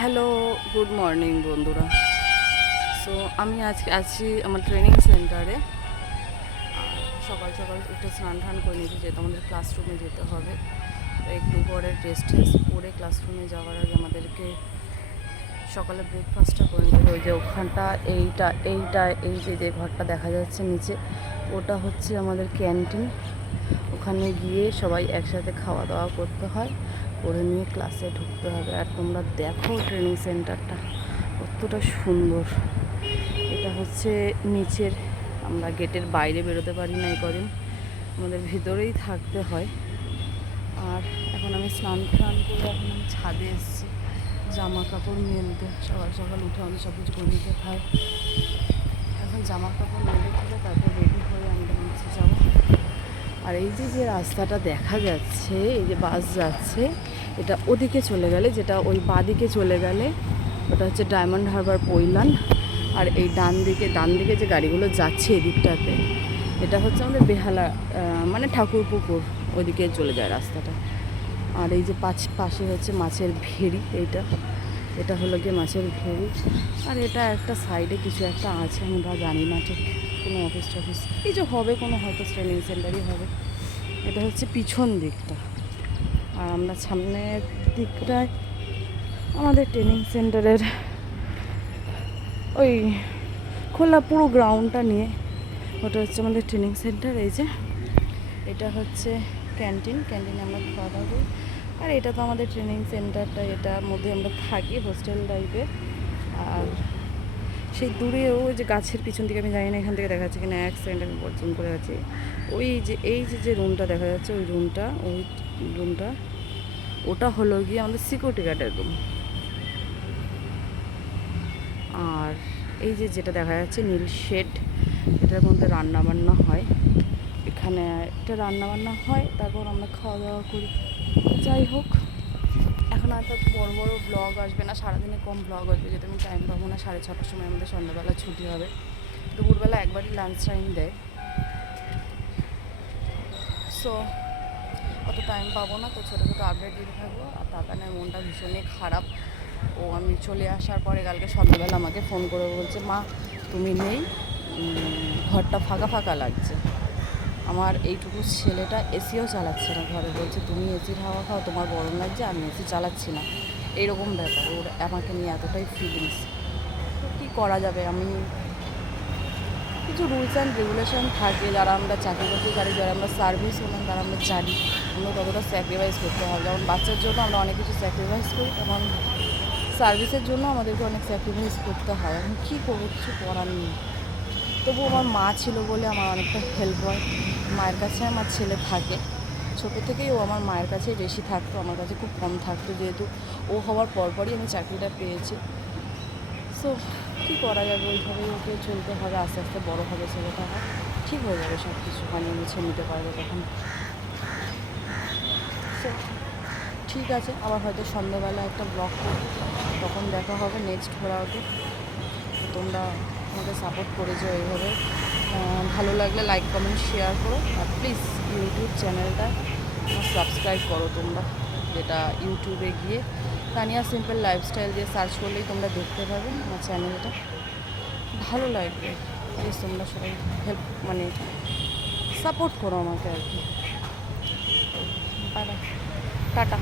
Hello, good morning বন্ধুরা। So আমি আজকে আছি আমার ট্রেনিং সেন্টারে। সকাল সকাল উঠে স্নান টান করে নিয়েছি, যেহেতু আমাদের ক্লাসরুমে যেতে হবে। তো একটু পরে ড্রেস ট্রেস পরে ক্লাসরুমে যাওয়ার আগে আমাদেরকে সকালে ব্রেকফাস্টটা করে নিতে হবে। ওই যে ওখানটা এই যে ঘরটা দেখা যাচ্ছে নিচে, ওটা হচ্ছে আমাদের ক্যান্টিন। ওখানে গিয়ে সবাই একসাথে খাওয়া দাওয়া করতে হয়, করে নিয়ে ক্লাসে ঢুকতে হবে। আর তোমরা দেখো ট্রেনিং সেন্টারটা কতটা সুন্দর। এটা হচ্ছে নিচের, আমরা গেটের বাইরে বেরোতে পারি না এই কদিন, আমাদের ভিতরেই থাকতে হয়। আর এখন আমি স্নান টান করে এখন আমি ছাদে এসেছি জামা কাপড় মেলতে। সকাল সকাল উঠে আমি সব কিছু করে নিতে হয়। এখন জামা কাপড় মেলে ফেলে তারপর রেডি হয়ে আমরা নিচে যাবো। আর এই যে যে রাস্তাটা দেখা যাচ্ছে, এই যে বাস যাচ্ছে, এটা ওদিকে চলে গেলে, যেটা ওই বাঁদিকে চলে গেলে ওটা হচ্ছে ডায়মন্ড হারবার পৈলান। আর এই ডান দিকে যে গাড়িগুলো যাচ্ছে এদিকটাতে, এটা হচ্ছে আমাদের বেহালা, মানে ঠাকুরপুকুর ওইদিকে চলে যায় রাস্তাটা। আর এই যে পাশে হচ্ছে মাছের ভেড়ি, এটা হলো গিয়ে মাছের ভেড়ি। আর এটা একটা সাইডে কিছু একটা আছে, আমরা জানি না ঠিক, কোনো অফিস টফিস এই যে হবে, কোনো হয়তো ট্রেনিং সেন্টারই হবে। এটা হচ্ছে পিছন দিকটা। আর আমরা সামনের দিকটায় আমাদের ট্রেনিং সেন্টারের ওই খোলা পুরো গ্রাউন্ডটা নিয়ে, ওটা হচ্ছে আমাদের ট্রেনিং সেন্টার। এই যে এটা হচ্ছে ক্যান্টিনে আমরা খাওয়া দাওয়া করি। আর এটা তো আমাদের ট্রেনিং সেন্টারটা, এটার মধ্যে আমরা থাকি হোস্টেল টাইপের। আর সেই দূরেও ওই যে গাছের পিছন দিকে, আমি জানি না এখান থেকে দেখা যাচ্ছে কিনা, এক সেকেন্ড আমি বর্জন করে আছি। ওই যে যে রুমটা দেখা যাচ্ছে, ওই রুমটা ওটা হলো গিয়ে আমাদের সিকিউরিটি গার্ডের রুম। আর এই যে যেটা দেখা যাচ্ছে নীল শেড, এটার মধ্যে রান্নাবান্না হয়। এখানে এটা রান্নাবান্না হয়, তারপর আমরা খাওয়া দাওয়া করি। যাই হোক, এখন আর তো বড় বড় ব্লগ আসবে না, সারাদিনে কম ব্লগ আসবে, যেহেতু আমি টাইম পাবো না। 6:30টার সময় আমাদের সন্ধ্যাবেলা ছুটি হবে, দুপুরবেলা একবারই লাঞ্চ টাইম দেয়। সো অত টাইম পাবো না, তো ছোটো ছোটো আপডেট দিতে থাকবো। আর তাতানের মনটা ভীষণই খারাপ। ও আমি চলে আসার পরে কালকে সন্ধ্যাবেলা আমাকে ফোন করে বলছে, মা তুমি নেই, ঘরটা ফাঁকা ফাঁকা লাগছে। আমার এইটুকু ছেলেটা এসিও চালাচ্ছে না ঘরে, বলছে তুমি এসির হাওয়া খাও, তোমার গরম লাগছে, আমি এসি চালাচ্ছি না। এইরকম ব্যাপার ওর, আমাকে নিয়ে এতটাই ফিলিংস। তো কী করা যাবে, আমি কিছু রুলস অ্যান্ড রেগুলেশন থাকে, যারা আমরা চাকরি করতে জানি, যারা আমরা সার্ভিস হলাম, তারা আমরা জানি আমরা কতটা স্যাক্রিফাইস করতে হবে। যেমন বাচ্চার জন্য আমরা অনেক কিছু স্যাক্রিফাইস করি, তেমন সার্ভিসের জন্য আমাদেরকে অনেক স্যাক্রিফাইস করতে হয়। এখন কী করবো, কিছু করার নেই। তবু আমার মা ছিল বলে আমার অনেকটা হেল্প হয়। মায়ের কাছে আমার ছেলে থাকে, ছোটো থেকেই ও আমার মায়ের কাছেই বেশি থাকতো, আমার কাছে খুব কম থাকতো, যেহেতু ও হওয়ার পরপরই আমি চাকরিটা পেয়েছি। সো কী করা যাবে, ওইভাবেই ওকে চলতে হবে। আস্তে আস্তে বড়ো হবে ছেলেটা, হয় ঠিক হয়ে যাবে, সব কিছু মানিয়ে মুছিয়ে নিতে পারবে তখন। সো ঠিক আছে, আবার হয়তো সন্ধ্যেবেলা একটা ব্লগ করবো, তখন দেখা হবে নেক্সট ঘোরাওতে। তোমরা আমাকে সাপোর্ট করেছো এইভাবে, ভালো লাগলে লাইক কমেন্ট শেয়ার করো। আর প্লিজ ইউটিউব চ্যানেলটা আমার সাবস্ক্রাইব করো তোমরা, যেটা ইউটিউবে গিয়ে তানিয়া সিম্পল লাইফস্টাইল দিয়ে সার্চ করলেই তোমরা দেখতে পাবে আমার চ্যানেলটা। ভালো লাগবে, প্লিজ তোমরা সবাই হেল্প, মানে সাপোর্ট করো আমাকে আর কি। Bye bye, tata.